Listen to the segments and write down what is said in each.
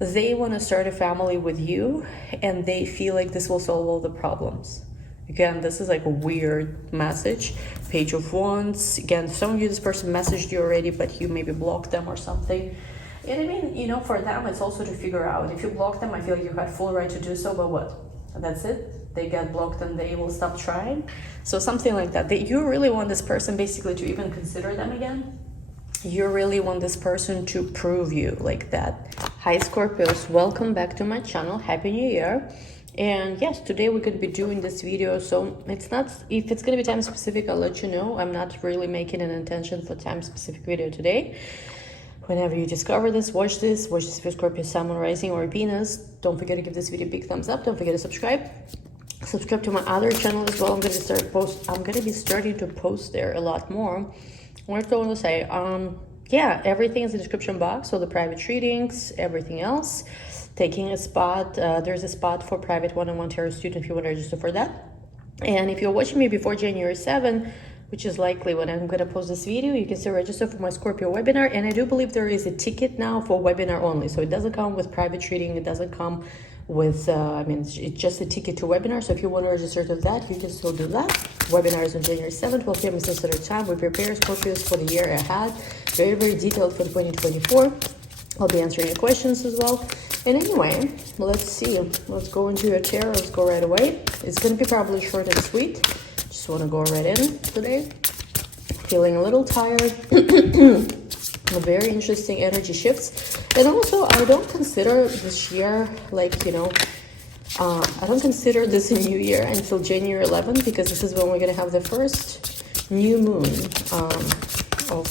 They want to start a family with you, and they feel like this will solve all the problems. Again, this is like a weird message. Page of Wands. Again, some of you, this person messaged you already, but you maybe blocked them or something. And I mean, you know, for them, it's also to figure out. If you block them, I feel like you had full right to do so, but what? That's it? They get blocked and they will stop trying? So something like that. You really want this person basically to even consider them again. You really want this person to prove you like that. Hi Scorpios, welcome back to my channel. Happy New Year. And yes, today we're going to be doing this video, so it's not, if it's going to be time specific, I'll let you know. I'm not really making an intention for time specific video today. Whenever you discover this, watch this for Scorpio, Sun, Moon, Rising, or Venus. Don't forget to give this video a big thumbs up. Don't forget to subscribe to my other channel as well. I'm going to be starting to post there a lot more. What do I want to say? Yeah, everything is in the description box, so the private readings, everything else. Taking a spot, there's a spot for private one-on-one tarot student if you want to register for that. And if you're watching me before January 7, which is likely when I'm going to post this video, you can still register for my Scorpio webinar. And I do believe there is a ticket now for webinar only, so it doesn't come with private reading, it doesn't come with, I mean, it's just a ticket to webinar. So if you want to register to that, you can still do that. Webinar is on January 7th, 12 p.m. Eastern Standard Time. We prepare Scorpios for the year ahead. Very, very detailed for 2024. I'll be answering your questions as well. And anyway, let's see. Let's go into your tarot. Let's go right away. It's going to be probably short and sweet. Just want to go right in today. Feeling a little tired. Very interesting energy shifts. And also, I don't consider this year like, you know, I don't consider this a new year until January 11th, because this is when we're going to have the first new moon of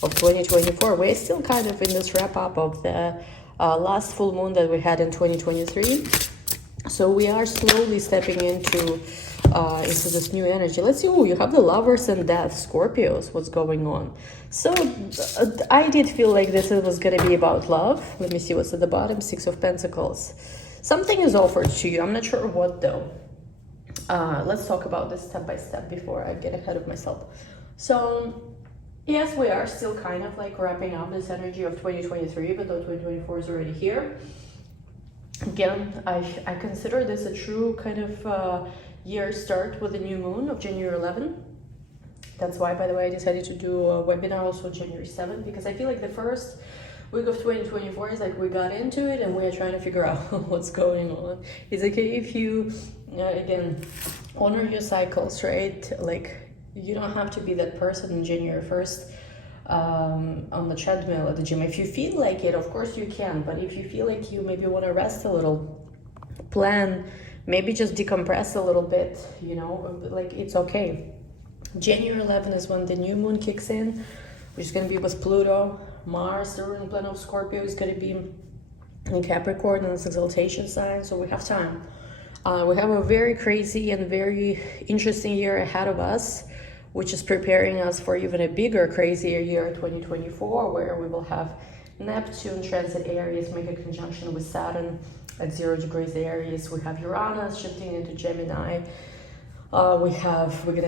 2024. We're still kind of in this wrap up of the last full moon that we had in 2023. So we are slowly stepping into this new energy. Let's see. Oh, you have the Lovers and Death, Scorpios. What's going on? So I did feel like this was going to be about love. Let me see what's at the bottom. Six of Pentacles. Something is offered to you. I'm not sure what though. Let's talk about this step by step before I get ahead of myself. So yes, we are still kind of like wrapping up this energy of 2023, but though 2024 is already here. Again, I consider this a true kind of year start with the new moon of January 11. That's why, by the way, I decided to do a webinar also January 7th, because I feel like the first week of 2024 is like we got into it and we are trying to figure out what's going on. It's okay if you, again, honor your cycles, right? Like, you don't have to be that person in January 1st on the treadmill at the gym. If you feel like it, of course you can, but if you feel like you maybe want to rest a little, plan, maybe just decompress a little bit, you know, like it's okay. January 11th is when the new moon kicks in, which is going to be with Pluto. Mars, the ruling planet of Scorpio, is going to be in Capricorn in this exaltation sign, so we have time. We have a very crazy and very interesting year ahead of us, which is preparing us for even a bigger, crazier year, 2024, where we will have Neptune transit Aries, make a conjunction with Saturn at 0 degrees Aries. We have Uranus shifting into Gemini. We're gonna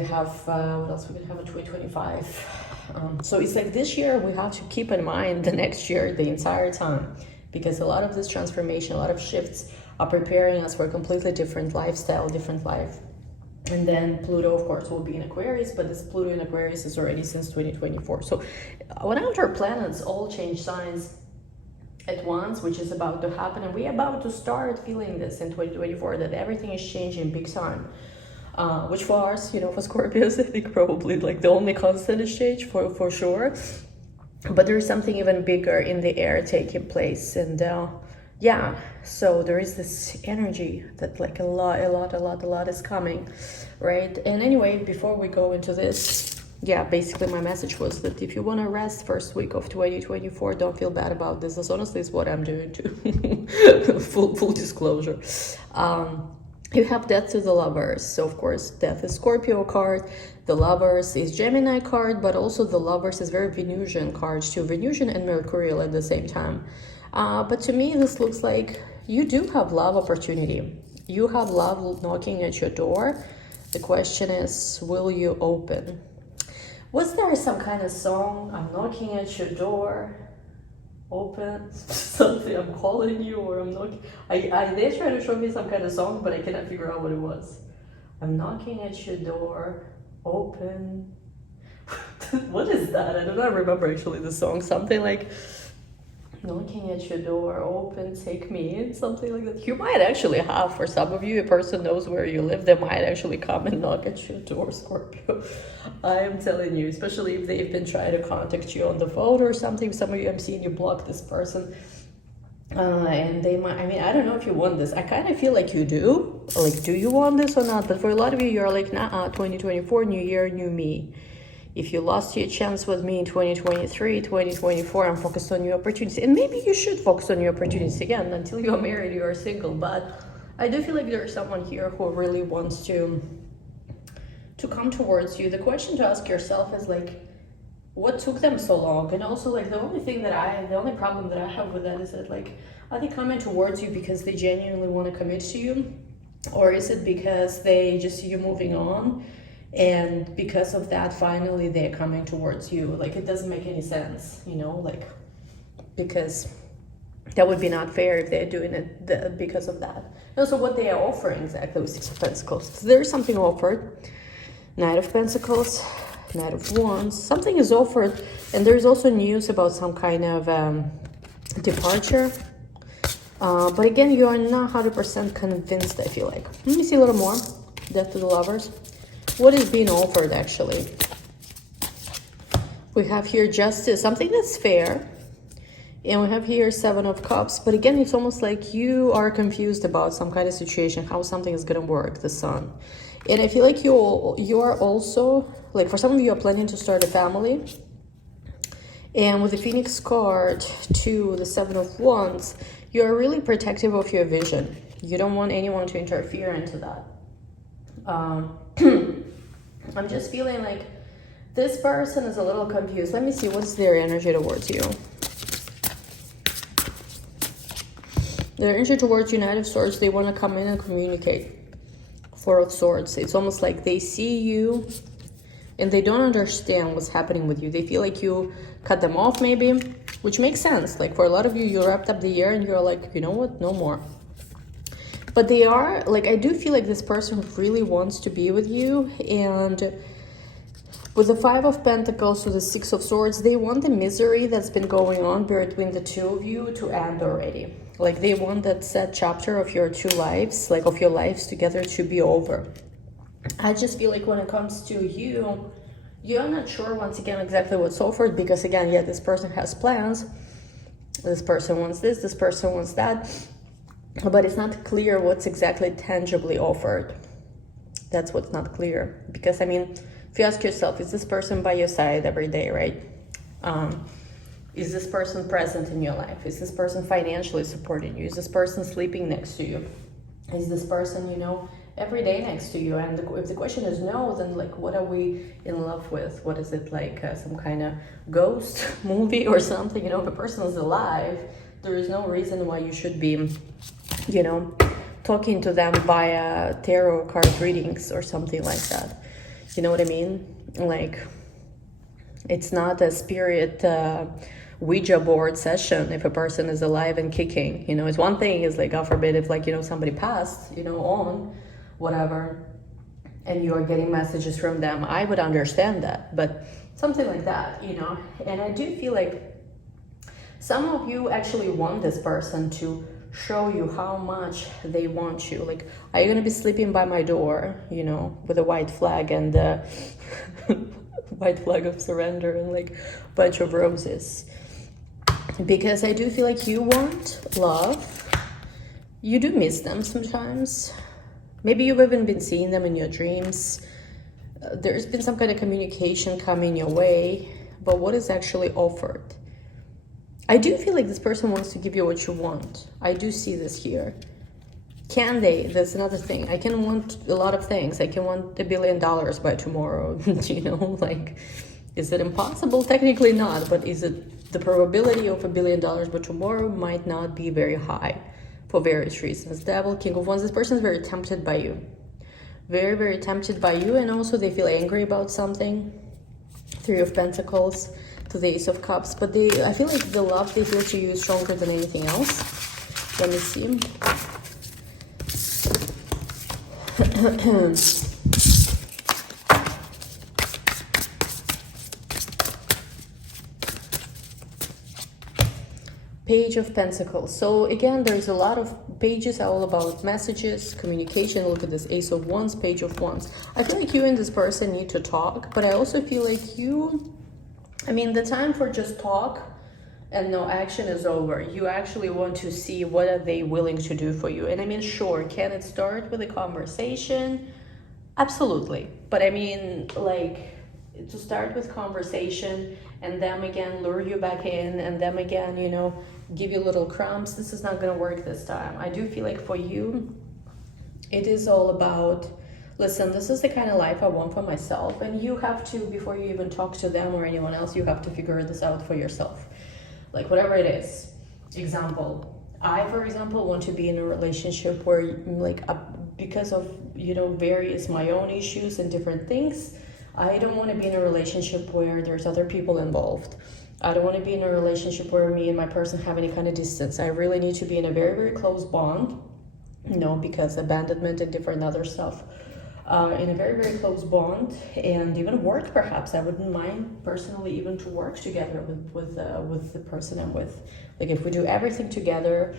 have what else we're gonna have in 2025. So it's like this year we have to keep in mind the next year the entire time, because a lot of this transformation, a lot of shifts are preparing us for a completely different lifestyle, different life. And then Pluto, of course, will be in Aquarius, but this Pluto in Aquarius is already since 2024. So when outer planets all change signs at once, which is about to happen, and we're about to start feeling this in 2024, that everything is changing big time. Which for us, you know, for Scorpios, I think probably like the only constant is change for sure. But there is something even bigger in the air taking place. And yeah, so there is this energy that like a lot is coming, right? And anyway, before we go into this, yeah, basically my message was that if you want to rest first week of 2024, don't feel bad about this. This honestly is what I'm doing too. full disclosure. You have Death to the Lovers. So of course, Death is Scorpio card. The Lovers is Gemini card, but also the Lovers is very Venusian card too. Venusian and Mercurial at the same time. But to me, this looks like you do have love opportunity. You have love knocking at your door. The question is, will you open? Was there some kind of song, I'm knocking at your door? open something. I'm calling you, or I'm not. They try to show me some kind of song, but I cannot figure out what it was. I'm knocking at your door, open. What is that? I do not remember actually the song. Something like knocking at your door, open, take me in, something like that. You might actually have, for some of you, a person knows where you live, they might actually come and knock at your door, Scorpio. I am telling you, especially if they've been trying to contact you on the phone or something. Some of you, I'm seeing you block this person. And they might, I mean, I don't know if you want this. I kind of feel like you do. Like, do you want this or not? But for a lot of you, you're like, nah, 2024, new year, new me. If you lost your chance with me in 2023, 2024, I'm focused on new opportunities. And maybe you should focus on new opportunities again. Until you're married, you are single. But I do feel like there's someone here who really wants to come towards you. The question to ask yourself is like, what took them so long? And also, like, the only problem that I have with that is that, like, are they coming towards you because they genuinely want to commit to you? Or is it because they just see you moving on? And because of that, finally, they're coming towards you. Like, it doesn't make any sense, you know, like, because that would be not fair if they're doing it because of that. And also what they are offering exactly with Six of Pentacles. So there's something offered. Knight of Pentacles, Knight of Wands. Something is offered. And there's also news about some kind of departure. But again, you are not 100% convinced, I feel like. Let me see a little more. Death to the Lovers. What is being offered, actually? We have here Justice, something that's fair. And we have here Seven of Cups. But again, it's almost like you are confused about some kind of situation, how something is going to work, the Sun. And I feel like you are also, like, for some of you are planning to start a family. And with the Phoenix card to the Seven of Wands, you are really protective of your vision. You don't want anyone to interfere into that. I'm just feeling like this person is a little confused. Let me see, what's their energy towards you? Their energy towards you, Knight of Swords, they want to come in and communicate. Four of Swords, it's almost like they see you and they don't understand what's happening with you. They feel like you cut them off maybe, which makes sense. Like, for a lot of you, you wrapped up the year and you're like, you know what, no more. But they are, like, I do feel like this person really wants to be with you. And with the Five of Pentacles to the Six of Swords, they want the misery that's been going on between the two of you to end already. Like, they want that sad chapter of your two lives, like of your lives together, to be over. I just feel like when it comes to you, you're not sure, once again, exactly what's offered. Because, again, yeah, this person has plans. This person wants this person wants that. But it's not clear what's exactly tangibly offered. That's what's not clear. Because, I mean, if you ask yourself, is this person by your side every day, right? Is this person present in your life? Is this person financially supporting you? Is this person sleeping next to you? Is this person, you know, every day next to you? And if the question is no, then, like, what are we in love with? What is it, like some kind of ghost movie or something? You know, if a person is alive, there is no reason why you should be, you know, talking to them via tarot card readings or something like that. You know what I mean? Like, it's not a spirit Ouija board session if a person is alive and kicking. You know, it's one thing is, like, God forbid, if, like, you know, somebody passed, you know, on whatever, and you are getting messages from them, I would understand that. But something like that, you know. And I do feel like some of you actually want this person to show you how much they want you. Like, are you going to be sleeping by my door, you know, with a white flag and white flag of surrender and, like, a bunch of roses? Because I do feel like you want love. You do miss them sometimes. Maybe you've even been seeing them in your dreams. There's been some kind of communication coming your way. But what is actually offered? I do feel like this person wants to give you what you want. I do see this here. Can they? That's another thing. I can want a lot of things. I can want $1 billion by tomorrow. You know, like, is it impossible? Technically not. But is it the probability of $1 billion by tomorrow might not be very high for various reasons. Devil, King of Wands. This person is very tempted by you. Very, very tempted by you. And also they feel angry about something. Three of Pentacles to to the Ace of Cups, but I feel like the love they feel to you is stronger than anything else. Let me see. Page of Pentacles. So again, there's a lot of pages all about messages, communication. Look at this Ace of Wands, Page of Wands. I feel like you and this person need to talk, but I also feel like the time for just talk and no action is over. You actually want to see what are they willing to do for you. And sure, can it start with a conversation? Absolutely. But to start with conversation and them again lure you back in, and them again, give you little crumbs, this is not going to work this time. I do feel like for you, it is all about, listen, this is the kind of life I want for myself, and you have to, before you even talk to them or anyone else, you have to figure this out for yourself. Like whatever it is. Example, I, for example, want to be in a relationship where because of, various my own issues and different things, I don't want to be in a relationship where there's other people involved. I don't want to be in a relationship where me and my person have any kind of distance. I really need to be in a very, very close bond, because abandonment and different other stuff, in a very, very close bond, and even work perhaps. I wouldn't mind personally even to work together with the person I'm with. Like if we do everything together,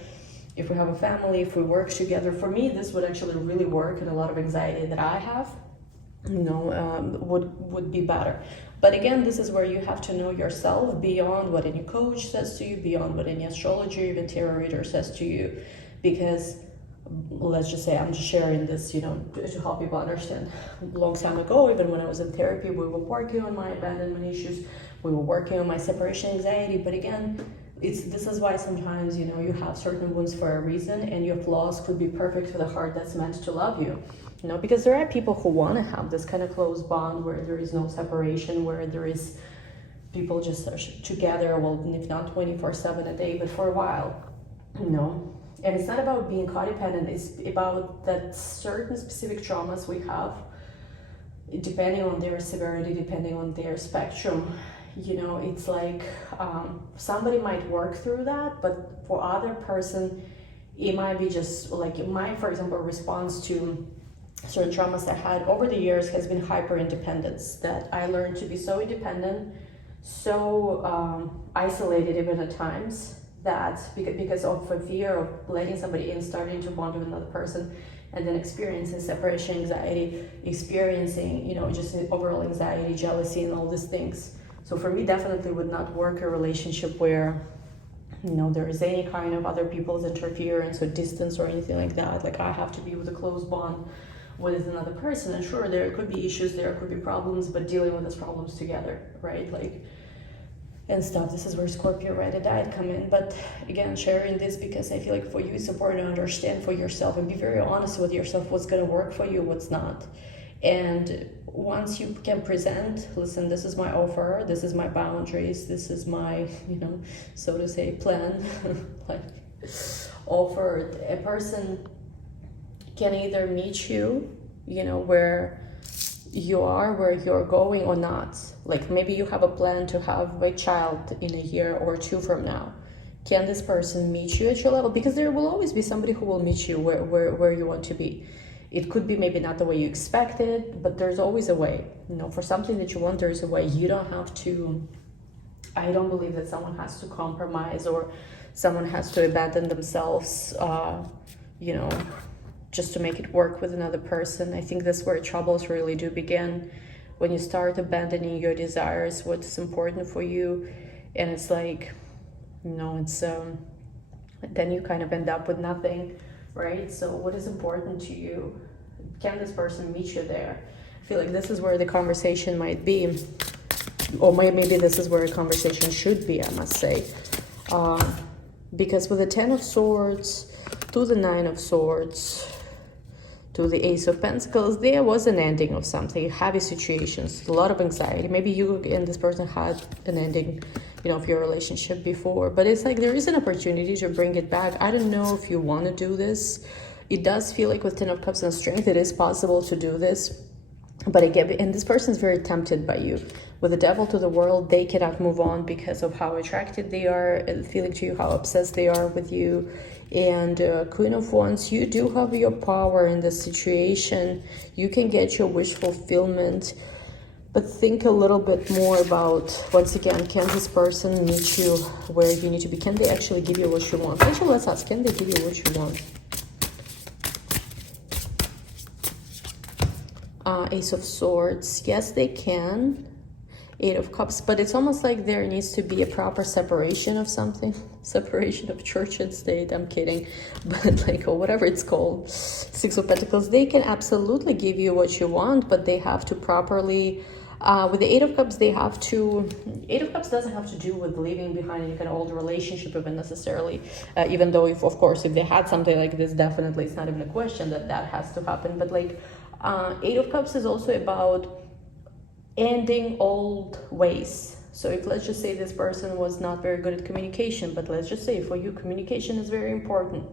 if we have a family, if we work together, for me, this would actually really work, and a lot of anxiety that I have would be better. But again, this is where you have to know yourself beyond what any coach says to you, beyond what any astrologer, even tarot reader says to you, because let's just say I'm just sharing this, to help people understand. A long time ago, even when I was in therapy, we were working on my abandonment issues, we were working on my separation anxiety. But again, this is why sometimes, you have certain wounds for a reason, and your flaws could be perfect for the heart that's meant to love you. Because there are people who want to have this kind of close bond where there is no separation, where there is people just together, well, if not 24/7 a day, but for a while, And it's not about being codependent, it's about that certain specific traumas we have, depending on their severity, depending on their spectrum, it's like somebody might work through that, but for other person, it might be just like my, for example, response to certain traumas I had over the years has been hyper independence, that I learned to be so independent, so isolated even at times, that because of a fear of letting somebody in, starting to bond with another person, and then experiencing separation anxiety, experiencing, just overall anxiety, jealousy, and all these things. So for me, definitely would not work a relationship where, there is any kind of other people's interference or distance or anything like that. Like I have to be with a close bond with another person. And sure, there could be issues, there could be problems, but dealing with those problems together, right? And stuff. This is where Scorpio, ride or die come in. But again, sharing this because I feel like for you, it's important to understand for yourself and be very honest with yourself what's going to work for you, what's not. And once you can present, listen, this is my offer, this is my boundaries, this is my, so to say, plan, offer, a person can either meet you, where you are, where you're going, or not. Like maybe you have a plan to have a child in a year or two from now. Can this person meet you at your level? Because there will always be somebody who will meet you where you want to be. It could be maybe not the way you expected, but there's always a way. For something that you want, there's a way. You don't have to, I don't believe that someone has to compromise or someone has to abandon themselves, just to make it work with another person. I think that's where troubles really do begin. When you start abandoning your desires, what's important for you, and it's like, then you kind of end up with nothing, right? So what is important to you? Can this person meet you there? I feel like this is where the conversation might be, or maybe this is where a conversation should be, I must say. Because with the 10 of Swords to the 9 of Swords, to the Ace of Pentacles, there was an ending of something, heavy situations, a lot of anxiety. Maybe you and this person had an ending, of your relationship before, but it's like there is an opportunity to bring it back. I don't know if you want to do this. It does feel like with 10 of Cups and Strength, it is possible to do this. But again, and this person is very tempted by you. With the Devil to the world, they cannot move on because of how attracted they are feeling to you, how obsessed they are with you. And Queen of Wands, you do have your power in this situation. You can get your wish fulfillment. But think a little bit more about, once again, can this person meet you where you need to be? Can they actually give you what you want? Actually, let's ask, can they give you what you want? Ace of Swords. Yes, they can. Eight of Cups. But it's almost like there needs to be a proper separation of something. Separation of church and state. I'm kidding. But like, or whatever it's called. Six of Pentacles. They can absolutely give you what you want, but they have to properly... with the Eight of Cups, they have to... Eight of Cups doesn't have to do with leaving behind any kind of old relationship even necessarily. Even though, if of course, if they had something like this, definitely it's not even a question that that has to happen. But like, Eight of Cups is also about ending old ways. So if, let's just say, this person was not very good at communication, but let's just say for you, communication is very important.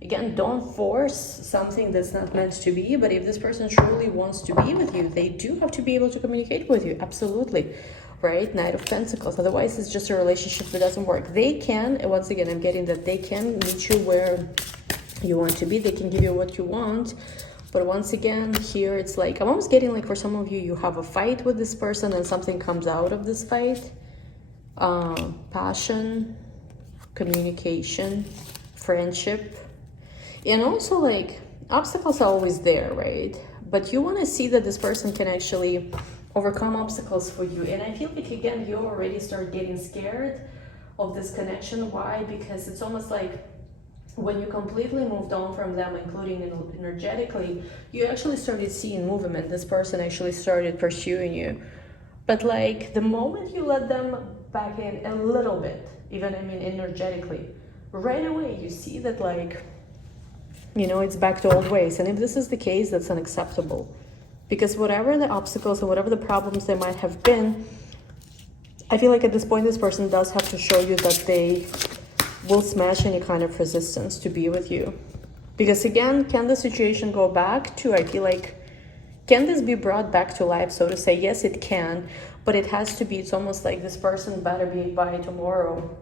Again, don't force something that's not meant to be, but if this person truly wants to be with you, they do have to be able to communicate with you, absolutely, right? Knight of Pentacles, otherwise it's just a relationship that doesn't work. They can, once again, I'm getting that they can meet you where you want to be, they can give you what you want, but once again, here it's like, I'm almost getting like, for some of you, you have a fight with this person and something comes out of this fight. Passion, communication, friendship. And also, like, obstacles are always there, right? But you want to see that this person can actually overcome obstacles for you. And I feel like, again, you already start getting scared of this connection. Why? Because it's almost like when you completely moved on from them, including energetically, you actually started seeing movement. This person actually started pursuing you. But, like, the moment you let them back in a little bit, even, I mean, energetically, right away you see that, like... you know, it's back to old ways. And if this is the case, that's unacceptable. Because whatever the obstacles and whatever the problems they might have been, I feel like at this point, this person does have to show you that they will smash any kind of resistance to be with you. Because again, can the situation go back to, I feel like, can this be brought back to life, so to say? Yes, it can, but it has to be, it's almost like this person better be by tomorrow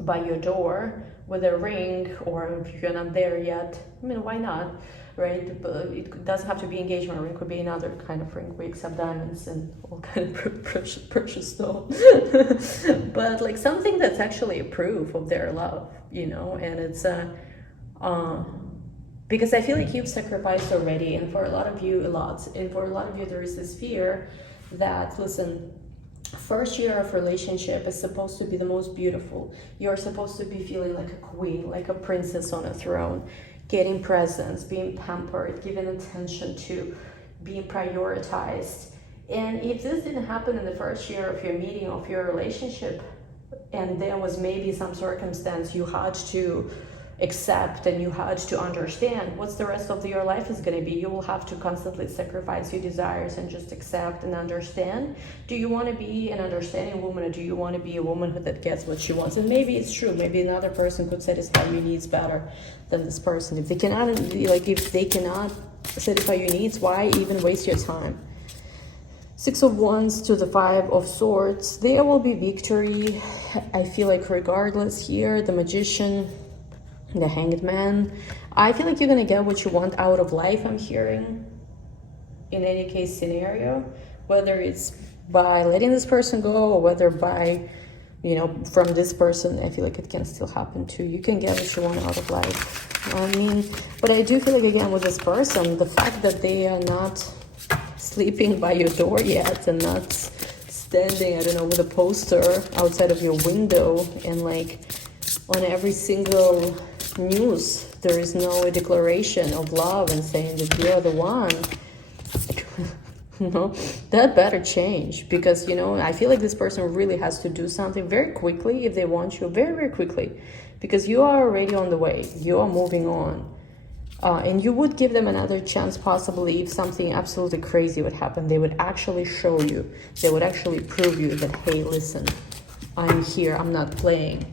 by your door with a ring, or if you're not there yet, I mean, why not, right? But it doesn't have to be engagement ring, it could be another kind of ring. We accept diamonds and all kind of precious stones. But like something that's actually a proof of their love, you know, and it's because I feel like you've sacrificed already, and for a lot of you, there is this fear that, listen, first year of relationship is supposed to be the most beautiful. You're supposed to be feeling like a queen, like a princess on a throne, getting presents, being pampered, given attention to, being prioritized. And if this didn't happen in the first year of your meeting, of your relationship, and there was maybe some circumstance you had to accept and you had to understand, what's the rest of your life is going to be? You will have to constantly sacrifice your desires and just accept and understand. Do you want to be an understanding woman, or do you want to be a woman that gets what she wants? And maybe it's true, maybe another person could satisfy your needs better than this person. If they cannot, satisfy your needs, why even waste your time? Six of Wands to the Five of Swords. There will be victory, I feel like, regardless here. The Magician, the Hanged Man. I feel like you're gonna get what you want out of life, I'm hearing, in any case scenario, whether it's by letting this person go or whether by, you know, from this person. I feel like it can still happen too. You can get what you want out of life. I mean, but I do feel like, again, with this person, the fact that they are not sleeping by your door yet and not standing, I don't know, with a poster outside of your window, and like on every single news there is no declaration of love and saying that you're the one. No, that better change, because, you know, I feel like this person really has to do something very quickly if they want you, very, very quickly, because you are already on the way, you are moving on. And you would give them another chance possibly if something absolutely crazy would happen. They would actually show you, they would actually prove you that, hey, listen, I'm here, I'm not playing.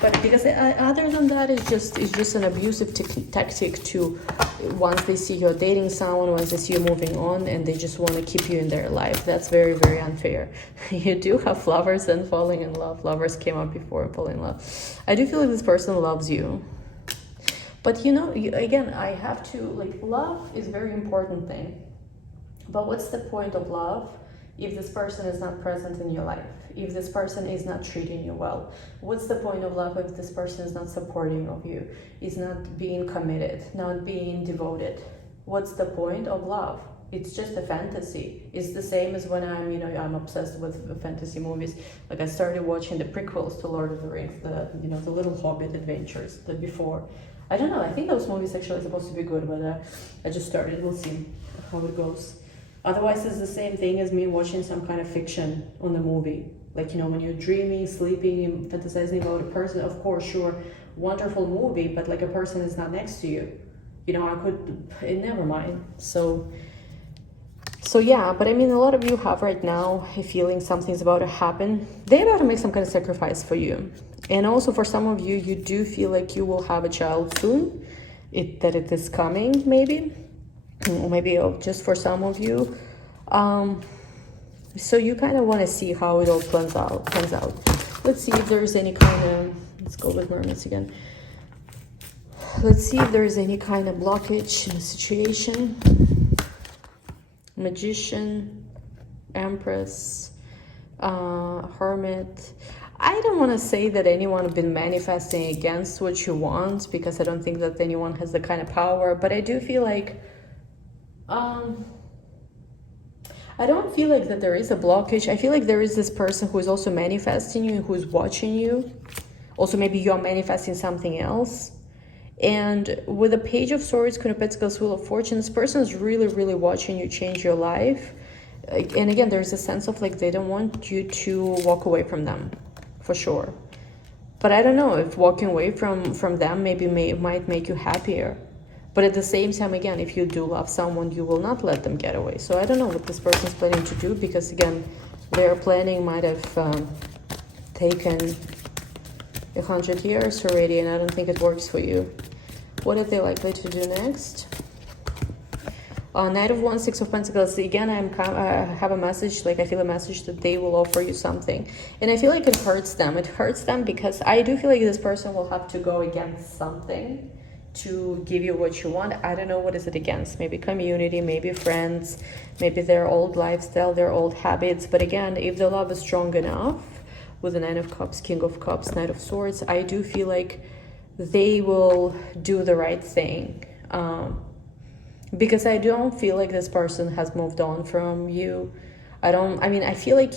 But because other than that, it's just an abusive tactic to, once they see you're dating someone, once they see you moving on, and they just want to keep you in their life. That's very, very unfair. You do have lovers and falling in love. Lovers came up before and falling in love. I do feel like this person loves you. But you know, again, I have to, like, love is a very important thing. But what's the point of love if this person is not present in your life? If this person is not treating you well? What's the point of love if this person is not supporting of you, is not being committed, not being devoted? What's the point of love? It's just a fantasy. It's the same as when I'm, you know, I'm obsessed with fantasy movies. Like, I started watching the prequels to Lord of the Rings, the, you know, the Little Hobbit adventures, the before. I don't know, I think those movies actually are supposed to be good, but I just started. We'll see how it goes. Otherwise, it's the same thing as me watching some kind of fiction on the movie. Like, you know, when you're dreaming, sleeping, fantasizing about a person, of course, sure, wonderful movie, but like a person is not next to you. You know, I could, never mind. So yeah, but I mean, a lot of you have right now a feeling something's about to happen. They're about to make some kind of sacrifice for you. And also for some of you, you do feel like you will have a child soon, that it is coming, maybe. Or maybe just for some of you. So you kind of want to see how it all plans out. Let's see if there's any kind of, let's go with mermaids again. Let's see if there's any kind of blockage in the situation. Magician, Empress, Hermit. I don't want to say that anyone has been manifesting against what you want, because I don't think that anyone has the kind of power, but I do feel like I don't feel like that there is a blockage. I feel like there is this person who is also manifesting you, who's watching you. Also, maybe you're manifesting something else. And with the Page of Swords, Queen of Pentacles, Wheel of Fortune, this person is really, really watching you change your life. And again, there's a sense of like they don't want you to walk away from them, for sure. But I don't know if walking away from them might make you happier. But at the same time, again, if you do love someone, you will not let them get away. So I don't know what this person's planning to do, because again, their planning might have taken 100 years already, and I don't think it works for you. What are they likely to do next? Knight of Wands, Six of Pentacles. Again, I have a message, like I feel a message that they will offer you something. And I feel like it hurts them. It hurts them because I do feel like this person will have to go against something to give you what you want. I don't know what is it against. Maybe community, maybe friends, maybe their old lifestyle, their old habits. But again, if the love is strong enough, with the Nine of Cups, King of Cups, Knight of Swords, I do feel like they will do the right thing. Because I don't feel like this person has moved on from you. I feel like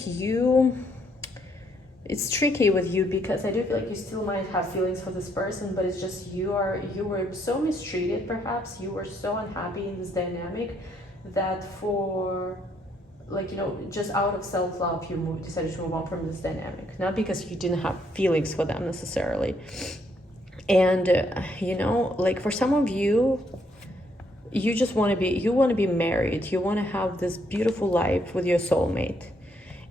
it's tricky with you, because I do feel like you still might have feelings for this person, but it's just you were so mistreated, perhaps. You were so unhappy in this dynamic that for, like, you know, just out of self-love, you decided to move on from this dynamic. Not because you didn't have feelings for them necessarily. And, you know, like for some of you, you just want to be married. You want to have this beautiful life with your soulmate.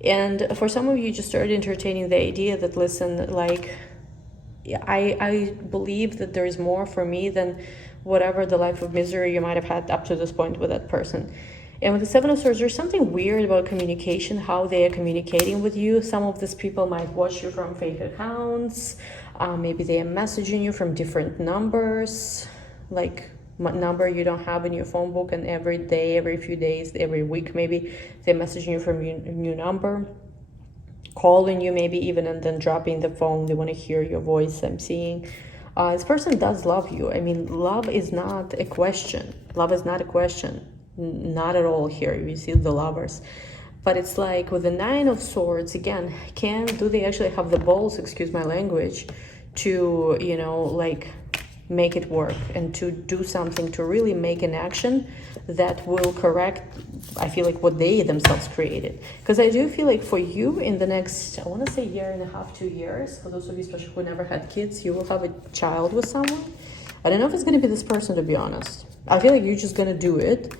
And for some of you, just started entertaining the idea that, listen, like, I believe that there is more for me than whatever the life of misery you might have had up to this point with that person. And with the Seven of Swords, there's something weird about communication, how they are communicating with you. Some of these people might watch you from fake accounts. Maybe they are messaging you from different numbers, like number you don't have in your phone book, and every day, every few days, every week, maybe they're messaging you from your new number, calling you maybe even, and then dropping the phone. They want to hear your voice. I'm seeing this person does love you. I mean, love is not a question. Love is not a question. Not at all here. You see the lovers. But it's like with the Nine of Swords, again, do they actually have the balls, excuse my language, to, you know, like make it work and to do something, to really make an action that will correct, I feel like, what they themselves created. Because I do feel like for you in the next, I want to say 1.5 to 2 years, for those of you especially who never had kids, you will have a child with someone. I don't know if it's going to be this person, to be honest. I feel like you're just going to do it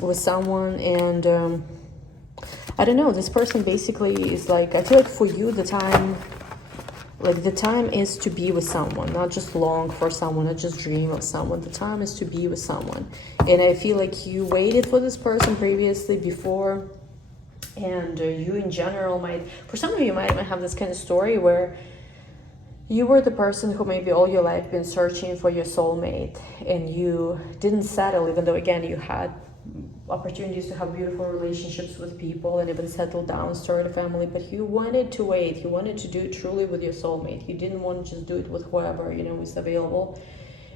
with someone, and I don't know, this person basically is like, I feel like for you the time, like the time is to be with someone, not just long for someone, not just dream of someone. The time is to be with someone. And I feel like you waited for this person previously before, and you in general might, for some of you might have this kind of story where you were the person who maybe all your life been searching for your soulmate, and you didn't settle, even though again you had opportunities to have beautiful relationships with people and even settle down, start a family, but you wanted to wait. You wanted to do it truly with your soulmate. You didn't want to just do it with whoever, you know, is available.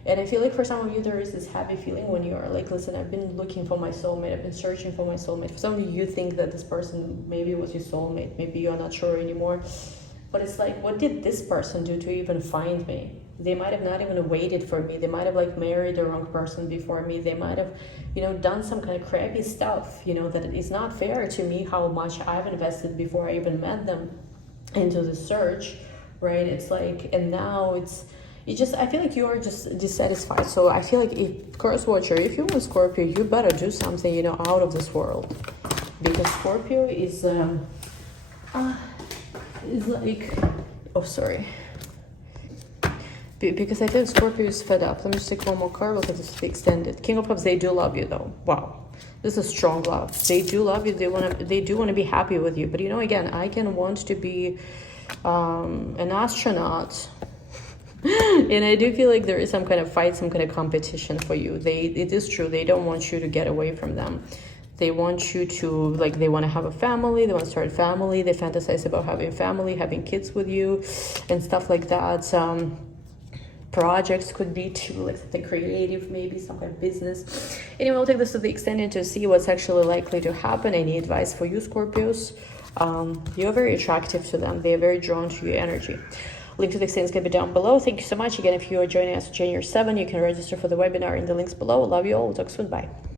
And I feel like for some of you, there is this happy feeling when you are like, listen, I've been looking for my soulmate. I've been searching for my soulmate. For some of you, you think that this person maybe was your soulmate. Maybe you're not sure anymore. But it's like, what did this person do to even find me? They might have not even waited for me. They might have like married the wrong person before me. They might have, you know, done some kind of crappy stuff, you know, that it's not fair to me how much I've invested before I even met them into the search, right? It's like, and now it's, you just, I feel like you are just dissatisfied. So I feel like if, Cross Watcher, if you want Scorpio, you better do something, you know, out of this world. Because Scorpio is like, oh, sorry. Because I think Scorpio is fed up. Let me just take one more card. Look at this extended. King of Cups, they do love you though. Wow. This is strong love. They do love you. They do want to be happy with you. But you know, again, I can want to be an astronaut. And I do feel like there is some kind of fight, some kind of competition for you. It is true. They don't want you to get away from them. They want you to, like, they want to have a family. They want to start a family. They fantasize about having family, having kids with you and stuff like that. Projects could be too, like something creative, maybe some kind of business. Anyway, we'll take this to the extended to see what's actually likely to happen. Any advice for you, Scorpios? You're very attractive to them. They're very drawn to your energy. Link to the extended is going to be down below. Thank you so much. Again, if you are joining us on January 7, you can register for the webinar in the links below. Love you all. We'll talk soon. Bye.